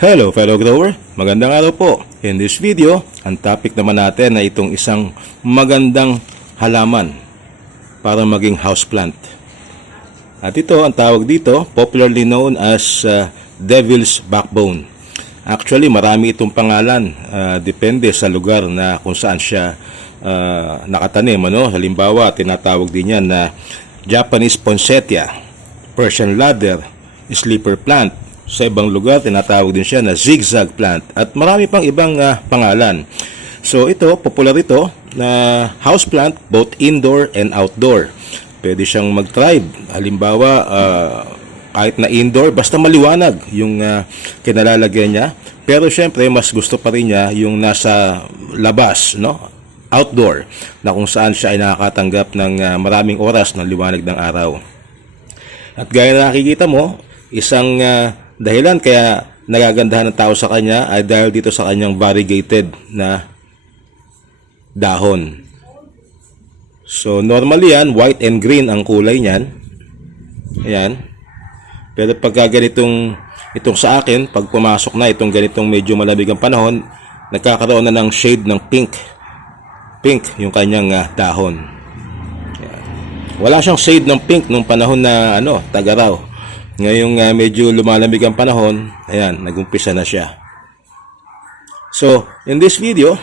Hello fellow grower, magandang araw po. In this video, ang topic naman natin ay itong isang magandang halaman para maging houseplant. At ito, ang tawag dito, popularly known as devil's backbone. Actually, marami itong pangalan, depende sa lugar na kung saan siya nakatanim. Halimbawa, tinatawag din yan na Japanese poinsettia, Persian ladder, sleeper plant. Sa ibang lugar, tinatawag din siya na zigzag plant. At marami pang ibang pangalan. So ito, popular ito na house plant, both indoor and outdoor. Pwede siyang mag-thrive. Halimbawa, kahit na indoor, basta maliwanag yung kinalalagyan niya. Pero syempre, mas gusto pa rin niya yung nasa labas, outdoor, na kung saan siya ay nakakatanggap ng maraming oras ng liwanag ng araw. At gaya na nakikita mo, isang dahilan kaya nagagandahan ng tao sa kanya ay dahil dito sa kanyang variegated na dahon. So normally yan, white and green ang kulay niyan. Ayan. Pero pagka ganitong itong sa akin, pag pumasok na itong ganitong medyo malamig ang panahon, nagkakaroon na ng shade ng pink. Pink yung kanyang dahon. Ayan. Wala siyang shade ng pink nung panahon na tag-araw. Ngayong medyo lumalamig ang panahon, ayan, nagumpisa na siya. So, in this video,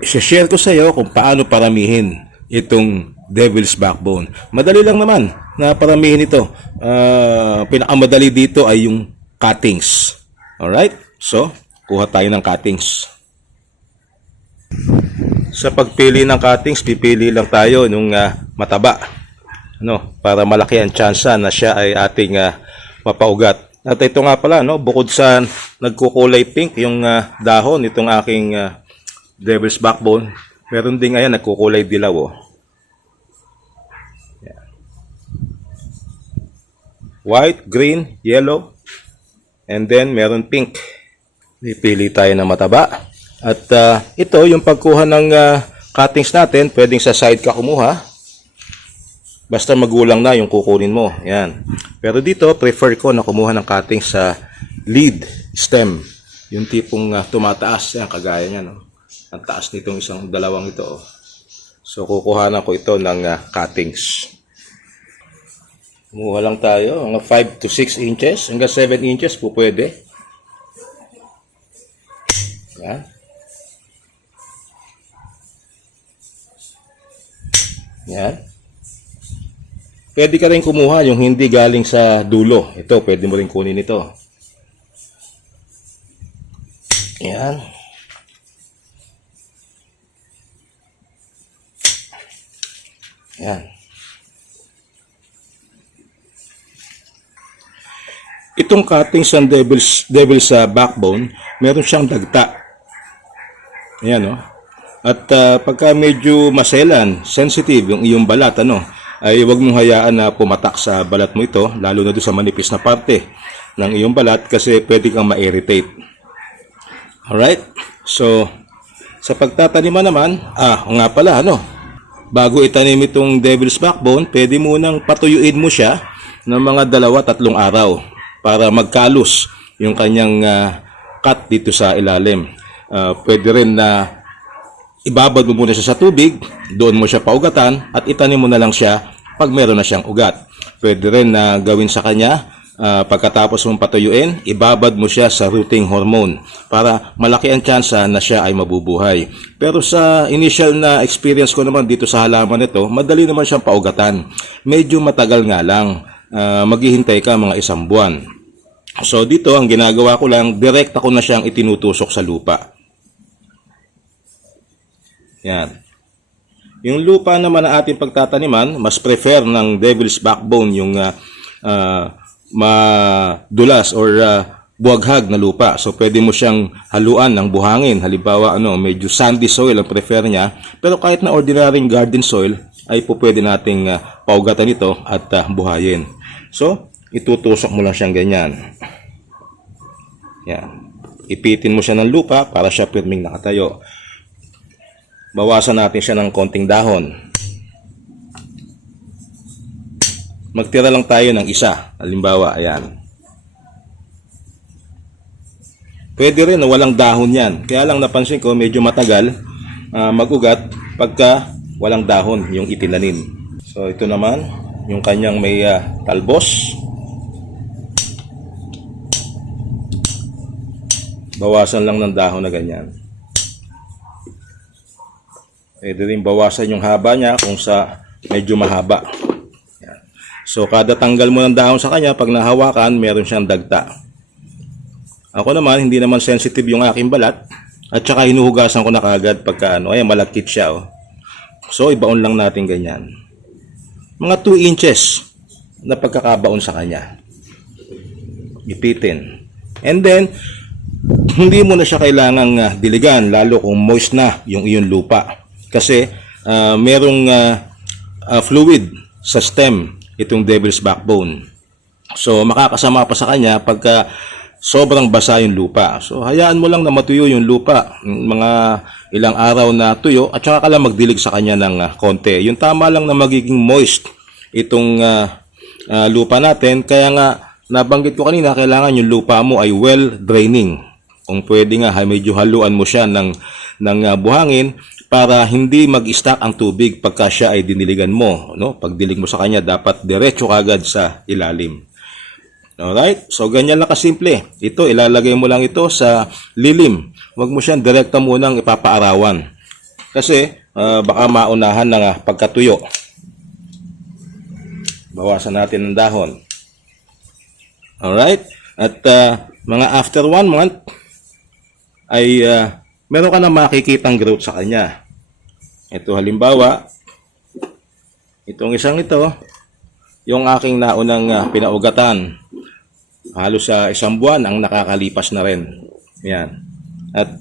i-share ko sa iyo kung paano paramihin itong devil's backbone. Madali lang naman na paramihin ito. Pinakamadali dito ay yung cuttings. Alright? So, kuha tayo ng cuttings. Sa pagpili ng cuttings, pipili lang tayo nung mataba. Para malaki ang tsansa na siya ay ating mapaugat. At ito nga pala, bukod sa nagkukulay pink yung dahon itong aking devil's backbone, meron din ngayon nagkukulay dilaw. Yeah. White, green, yellow, and then meron pink. Pipili tayo ng mataba. At ito, yung pagkuha ng cuttings natin, pwedeng sa side ka kumuha. Basta magulang na yung kukunin mo. Yan. Pero dito, prefer ko na kumuha ng cutting sa lead stem. Yung tipong tumataas. Yan, kagaya niya. Ang taas nitong dalawang ito. So, kukuhanan ko ito ng cuttings. Kumuha lang tayo. Mga 5 to 6 inches. Hanggang 7 inches po pwede. Yan. Yan. Pwede ka rin kumuha yung hindi galing sa dulo. Ito, pwede mo rin kunin ito. Ayan. Ayan. Itong cuttings ng devil's backbone, meron siyang dagta. Ayan, At pagka medyo maselan, sensitive yung iyong balat, ay huwag mong hayaan na pumatak sa balat mo ito, lalo na doon sa manipis na parte ng iyong balat kasi pwede kang ma-irritate. Alright? So, sa pagtataniman naman, nga pala, bago itanim itong devil's backbone, pwede munang patuyuin mo siya ng mga 2-3 araw para magkalos yung kanyang cut dito sa ilalim. Pwede rin na ibabad mo muna siya sa tubig, doon mo siya paugatan at itanim mo na lang siya pag meron na siyang ugat. Pwede rin na gawin sa kanya, pagkatapos mong patuyuin, ibabad mo siya sa rooting hormone para malaki ang tsansa na siya ay mabubuhay. Pero sa initial na experience ko naman dito sa halaman ito, madali naman siyang paugatan. Medyo matagal nga lang, maghihintay ka mga 1 buwan. So dito, ang ginagawa ko lang, direkta ko na siyang itinutusok sa lupa. Yan. Yung lupa naman na ating pagtataniman, mas prefer ng devil's backbone yung madulas or buwaghag na lupa. So pwede mo siyang haluan ng buhangin. Halimbawa, medyo sandy soil ang prefer niya. Pero kahit na ordinary garden soil, ay po pwede nating paugatan ito at buhayin. So, itutusok mo lang siyang ganyan. Yan. Ipitin mo siya ng lupa para siya pirming nakatayo. Bawasan natin siya ng konting dahon. Magtira lang tayo ng isa. Halimbawa, ayan. Pwede rin na walang dahon yan. Kaya lang napansin ko medyo matagal mag-ugat pagka walang dahon yung itinanim. So ito naman yung kanyang may talbos. Bawasan lang ng dahon na ganyan. Pwede rin bawasan yung haba niya kung sa medyo mahaba. Yan. So kada tanggal mo ng dahon sa kanya, pag nahawakan, meron siyang dagta. Ako naman, hindi naman sensitive yung aking balat. At saka hinuhugasan ko na kagad pagka ayan, malagkit siya. Oh. So ibaon lang natin ganyan. Mga 2 inches na pagkakabaon sa kanya. Ipitin. And then, hindi mo na siya kailangang diligan, lalo kung moist na yung iyong lupa. Kasi merong fluid sa stem, itong devil's backbone. So makakasama pa sa kanya pagka sobrang basa yung lupa. So hayaan mo lang na matuyo yung lupa, mga ilang araw na tuyo, at saka ka lang magdilig sa kanya ng konti. Yung tama lang na magiging moist itong lupa natin. Kaya nga nabanggit ko kanina, kailangan yung lupa mo ay well draining. Kung pwede nga medyo haluan mo siya ng buhangin para hindi mag-stack ang tubig pagka siya ay diniligan mo. No? Pag dilig mo sa kanya, dapat diretso kagad sa ilalim. Alright? So, ganyan lang kasimple. Ito, ilalagay mo lang ito sa lilim. Huwag mo siyang direkta munang ipapaarawan. Kasi, baka maunahan ng pagkatuyo. Bawasan natin ng dahon. Alright? At mga after 1 month, ay meron ka na makikitang growth sa kanya. Ito halimbawa, itong isang ito, yung aking naunang pinaugatan. Halos sa 1 buwan ang nakakalipas na rin. Yan. At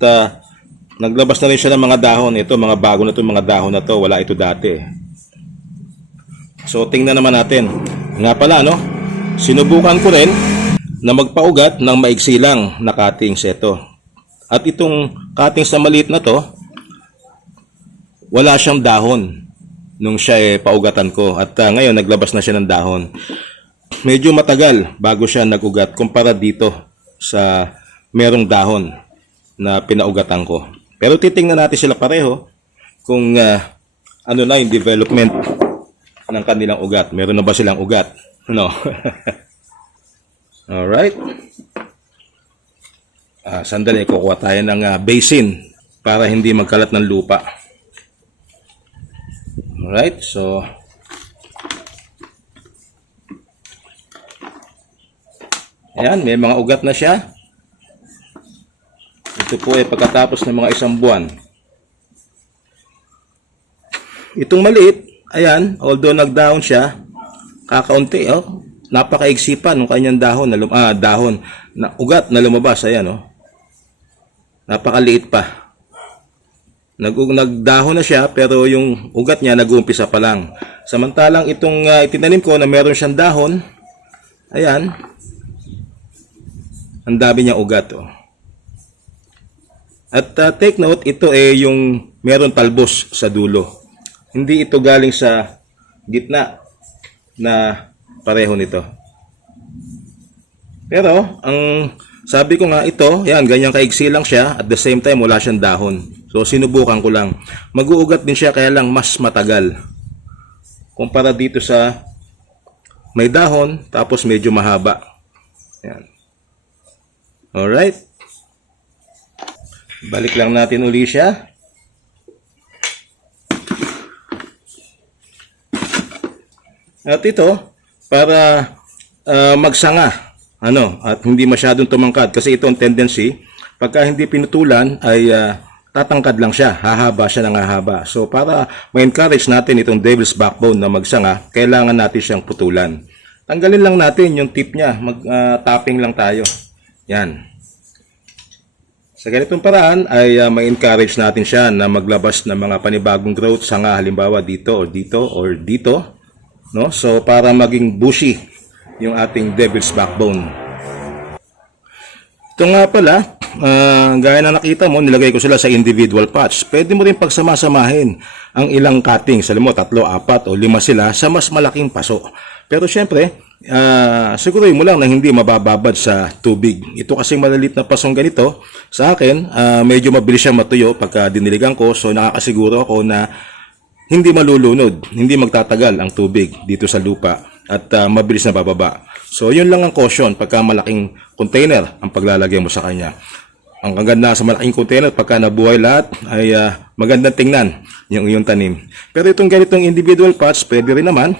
naglabas na rin siya ng mga dahon. Ito, mga bago na ito, mga dahon na ito. Wala ito dati. So, tingnan naman natin. Nga pala, no? Sinubukan ko rin na magpaugat ng maigsi lang na cuttings ito. At itong cuttings na maliit na to, wala siyang dahon nung siya paugatan ko. At ngayon, naglabas na siya ng dahon. Medyo matagal bago siya nag-ugat kumpara dito sa merong dahon na pinaugatan ko. Pero titingnan natin sila pareho kung ano na yung development ng kanilang ugat. Meron na ba silang ugat? No. Alright. Sandali, kukuha tayo ng basin para hindi magkalat ng lupa. Alright, so ayan, may mga ugat na siya. Ito po ay pagkatapos ng mga 1 buwan. Itong maliit, ayan, although nag-down siya, kakaunti, oh. Napakaigsi pa ng kanyang dahon na ugat na lumabas, ayan, oh. Napakaliit pa. Nagdahon na siya, pero yung ugat niya nag-uumpisa pa lang. Samantalang itong itinanim ko na meron siyang dahon, ayan, ang dami niyang ugat, oh. At take note, ito yung meron talbos sa dulo. Hindi ito galing sa gitna na pareho nito. Pero, ang sabi ko nga ito, yan, ganyang kaigsi lang siya, at the same time, wala siyang dahon. So, sinubukan ko lang. Mag-uugat din siya, kaya lang mas matagal. Kumpara dito sa may dahon, tapos medyo mahaba. Yan. Alright. Balik lang natin uli siya. At ito, para magsanga, at hindi masyadong tumangkad. Kasi ito ang tendency, pagka hindi pinutulan, ay tatangkad lang siya, hahaba siya ng hahaba. So, para ma-encourage natin itong devil's backbone na magsanga, kailangan natin siyang putulan. Tanggalin lang natin yung tip niya, mag-tapping lang tayo. Yan. Sa ganitong paraan ay ma-encourage natin siya na maglabas ng mga panibagong growth, sanga halimbawa dito or dito or dito, no? So para maging bushy yung ating devil's backbone. Ito nga pala, gaya na nakita mo, nilagay ko sila sa individual pots. Pwede mo rin pagsama-samahin ang ilang cuttings. Alam mo, 3, 4 o 5 sila sa mas malaking paso. Pero syempre, Siguruhin mo lang na hindi mabababad sa tubig. Ito kasi malalit na pasong ganito, sa akin, medyo mabilis siya matuyo pagka diniligan ko. So nakakasiguro ako na hindi malulunod, hindi magtatagal ang tubig dito sa lupa at mabilis na bababa. So yun lang ang caution pagka malaking container ang paglalagay mo sa kanya. Ang kaganda sa malaking container pagka nabuhay lahat ay magandang tingnan yung iyong tanim. Pero itong ganitong individual pots, pwede rin naman.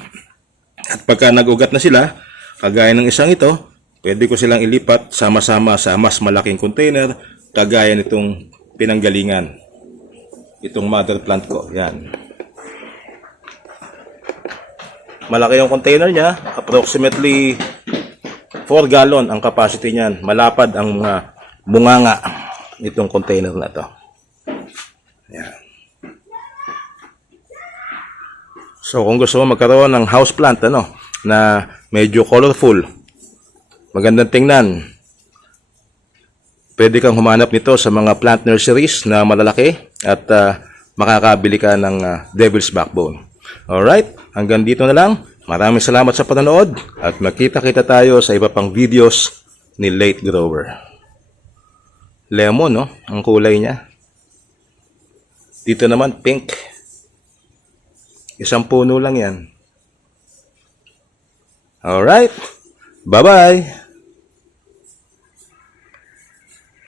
At pagka nag-ugat na sila, kagaya ng isang ito, pwede ko silang ilipat sama-sama sa mas malaking container, kagaya nitong pinanggalingan. Itong mother plant ko. Yan. Malaki yung container niya, approximately 4 gallon ang capacity niyan. Malapad ang mga bunganga nitong container na to. Yan. So kung gusto mo magkaroon ng house plant na medyo colorful, magandang tingnan, pwede kang humanap nito sa mga plant nurseries na malalaki at makakabili ka ng Devil's Backbone. Alright, hanggang dito na lang. Maraming salamat sa panonood at magkita-kita tayo sa iba pang videos ni Late Grower. Lemon, no? Ang kulay niya. Dito naman, pink. Isang puno lang yan. Alright, bye-bye!